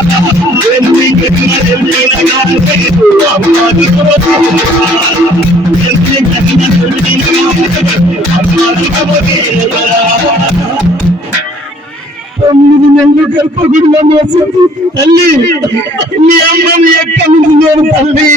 I'm తొమ్మిది నెలలు గర్భగుడిలో మోసింది తల్లి నీ అమ్మని ఎక్కడి నుంచి నేను తల్లి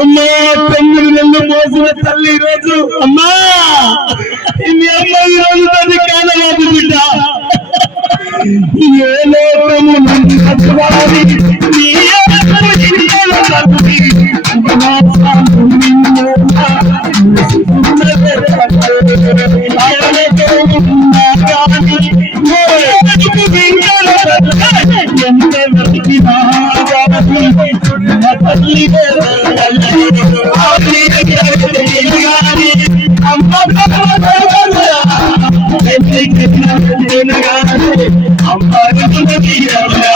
అమ్మా తొమ్మిది నెలలు మోసిన తల్లి ఈరోజు అమ్మా నీ అమ్మ ఈరోజు రోజు తల్లి కానరాదు బిడ్డ ఏ I'm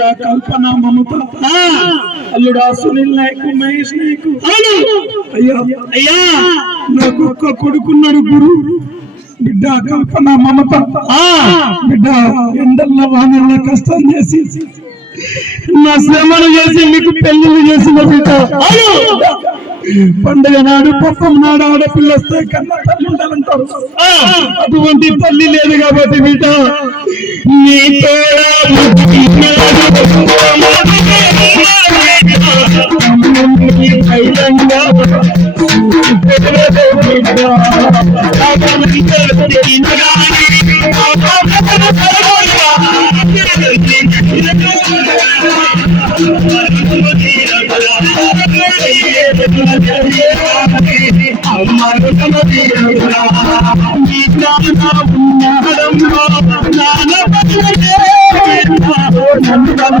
బిడ్డ కల్పన మమత. అల్లుడా సునీల్ నాయక్ మహేష్ నాయక్. అయ్యా అయ్యా. నాకు ఒక్క కొడుకున్నాడు గురు. బిడ్డ కల్పన మమత. బిడ్డ ఎండల్లో వానల్లో కష్టం చేసి నా శ్రమను చేసి మీకు పెళ్ళిళ్ళు చేసిన బిడ్డ. పండుగ నాడు పప్పం నాడు ఆడపిల్ల వస్తే కన్నా తల్లి ఉండాలంటారు. అటువంటి తల్లి లేదు కాబట్టి బిడ్డ. నీ తోడా అయ్యా ఆడపిల్లలు ఉన్నారు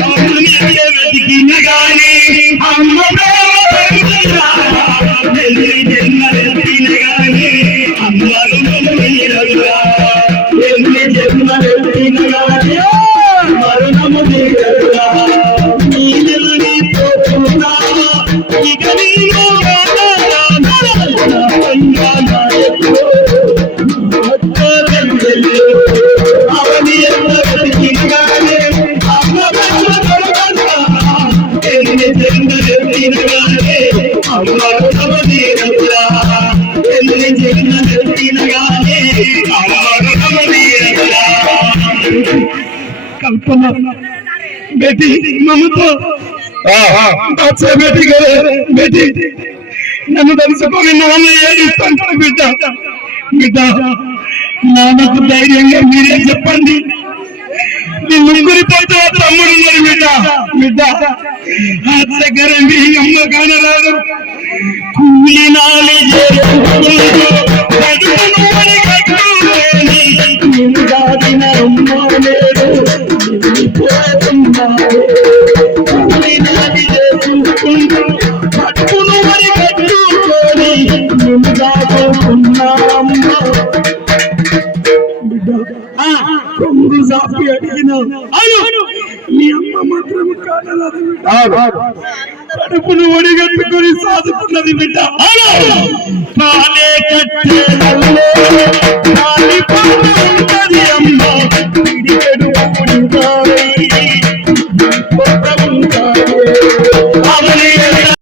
Thank you. కల్పన బేటీ మమత బాచా బేటీ గరే బేటీ నన్ను తెలుసుకొని నాన్న ఏడిస్తాను బిడ్డ బిడ్డ నాన్నకు ధైర్యంగా మీరే చెప్పండి నీ ముగ్గురి పోతే తమ్ముడు మరి బిడ్డ బిడ్డ ఆ దగ్గర మీ అమ్మ కానరాదు కూలినాలి చేసుకుంటూ కడుపును మరి కట్టుకొని అడిగిన మీ అమ్మ మాత్రం కడుపును ఒడిగట్టుకుని సాదుకున్నది బిడ్డ. కాలి అమ్మ